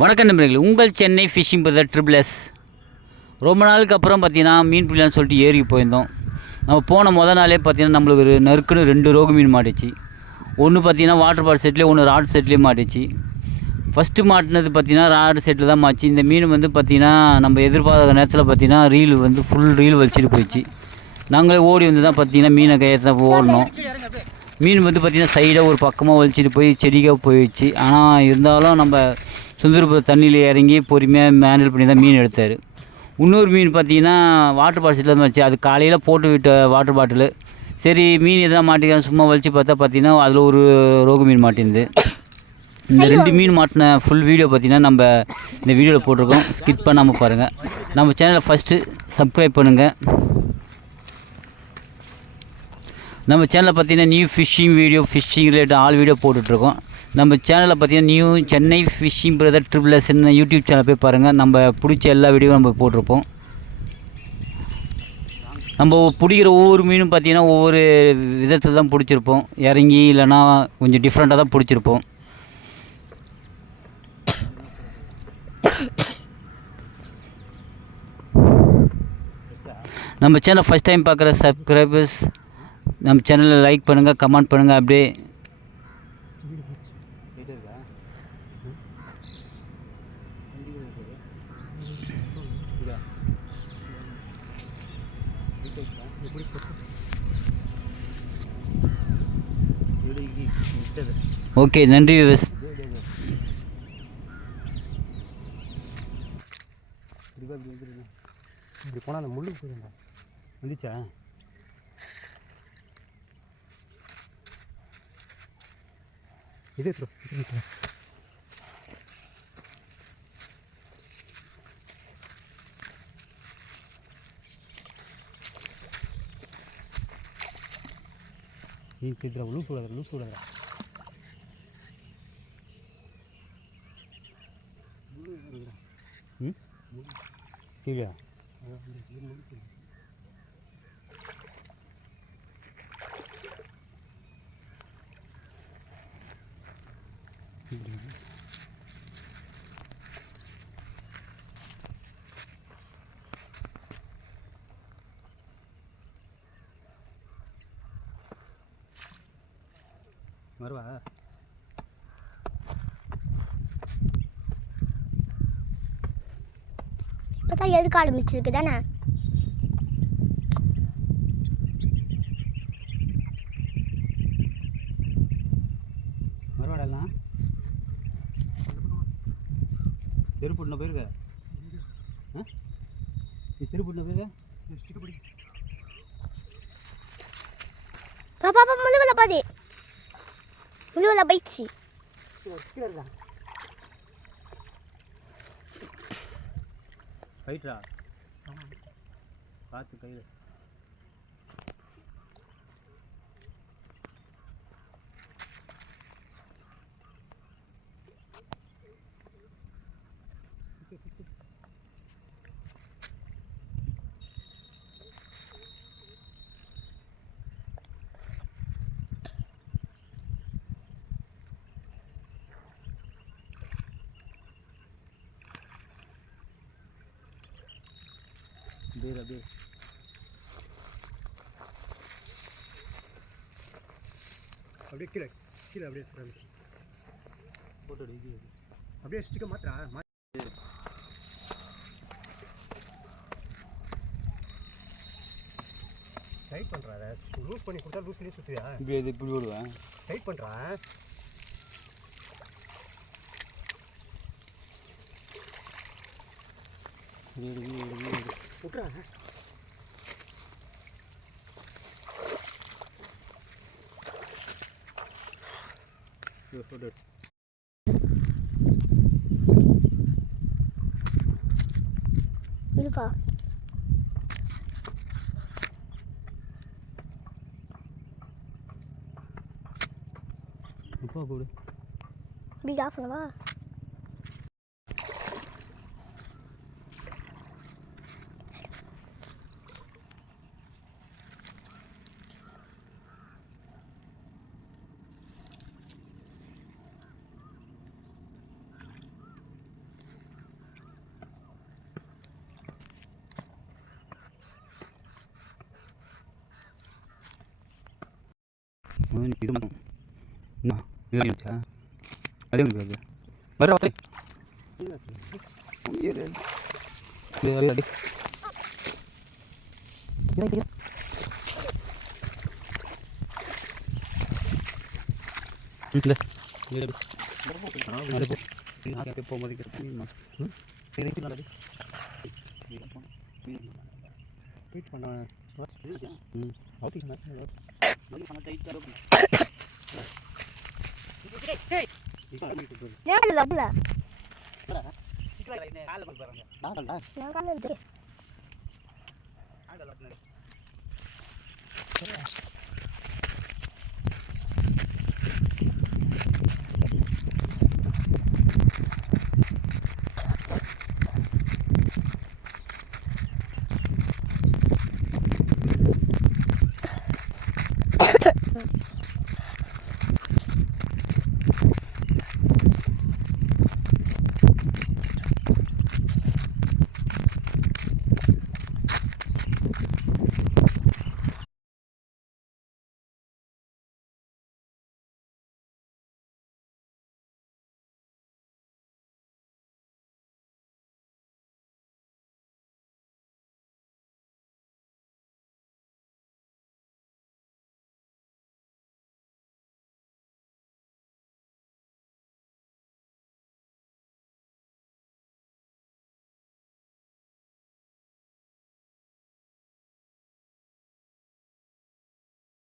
வணக்கம் நண்பர்களே, உங்கள் Chennai fishing brother triple S. ரொம்ப நாளுக்கு அப்புறம் பார்த்தீங்கன்னா மீன் பிடிலான்னு சொல்லிட்டு ஏரிக்கு போயிருந்தோம். நம்ம போன நாளே பார்த்தீங்கன்னா நம்மளுக்கு ஒரு நறுக்குன்னு 2 ரோகு மீன் மாட்டிச்சு. ஒன்று பார்த்தீங்கன்னா வாட்டர் பால் செட்லேயே, ஒன்று ராட் செட்லேயே மாட்டிச்சு. ஃபஸ்ட்டு மாட்டினது பார்த்தீங்கன்னா ராட் செட்டில் தான் மாச்சு. இந்த மீன் வந்து பார்த்தீங்கன்னா நம்ம எதிர்பார்த்த நேரத்தில் பார்த்தீங்கன்னா ரீல் வந்து ஃபுல் ரீல் வலிச்சிட்டு போயிடுச்சு. நாங்களே ஓடி வந்து தான் பார்த்தீங்கன்னா மீனை கையத்தை ஓடணும். மீன் வந்து பார்த்திங்கன்னா சைடாக ஒரு பக்கமாக வலிச்சிட்டு போய் செடிக்காக போயிடுச்சு. ஆனால் இருந்தாலும் நம்ம சுந்தரபுரம் தண்ணியில் இறங்கி பொறுமையாக ஹேண்டில் பண்ணி தான் மீன் எடுத்தார். இன்னொரு மீன் பார்த்திங்கன்னா வாட்டர் பாட்டில் தான் வச்சு, அது காலையில் போட்டு விட்ட வாட்டர் பாட்டிலு. சரி மீன் எதனா மாட்டிக்கான்னு சும்மா வலிச்சு பார்த்தா பார்த்திங்கன்னா அதில் ஒரு ரோகு மீன் மாட்டிருந்து. இந்த 2 மீன் மாட்டின ஃபுல் வீடியோ பார்த்திங்கன்னா நம்ம இந்த வீடியோவில் போட்டிருக்கோம். ஸ்கிப் பண்ணாமல் பாருங்கள். நம்ம சேனலை ஃபஸ்ட்டு சப்ஸ்கிரைப் பண்ணுங்கள். நம்ம சேனலில் பார்த்தீங்கன்னா new fishing video, fishing related all video போட்டுட்ருக்கோம். நம்ம சேனலில் பார்த்தீங்கன்னா new Chennai fishing brother triple S YouTube channel போய் பாருங்கள். நம்ம பிடிச்ச எல்லா வீடியோவும் நம்ம போட்டிருப்போம். நம்ம பிடிக்கிற ஒவ்வொரு மீனும் பார்த்திங்கன்னா ஒவ்வொரு விதத்தில் தான் பிடிச்சிருப்போம். இறங்கி இல்லைனா கொஞ்சம் டிஃப்ரெண்ட்டாக தான் பிடிச்சிருப்போம். நம்ம சேனல் ஃபஸ்ட் டைம் பார்க்குற சப்ஸ்கிரைபர்ஸ் நம்ம சேனலில் லைக் பண்ணுங்கள், கமெண்ட் பண்ணுங்கள். அப்படியே ஓகே, நன்றி விவஸ். இப்படி போனால் அந்த முள்ளு போயிருந்தா வந்துச்சா? இதே மீன் திட்டுறா, லூஸ் விடாதா. கீழே வருவா. இப்போதான் எடுக்க ஆரம்பிச்சிருக்கு தானே. மறுவாடலாம் தெருப்புட்டின போயிருக்க. நீ தெருப்புட்டின போயிருக்க. பாப்பா முழுகுல பாதி முழுகுல போயிடுச்சு. ஃபைட்ரா பார்த்து கையில். அப்படியே கீழே அப்படியே போட்டோ அப்படியே ஸ்டிக்கை மாத்திரா. டைட் பண்ணுறா, லூஸ் பண்ணி கொடுத்தா லூஸ்லேயே சுற்றுவியா? இப்படி ஓடுவேன். டைட் பண்ணுறா. விட்றா. இருக்கா இப்போ போடு. பீட் ஆஃப் பண்ணவா? இது மட்டும் என்ன இது வச்சா அதே உங்களுக்கு வர வார்த்தை வெயிட் பண்ண ஏன் லவ்ல காலை நான்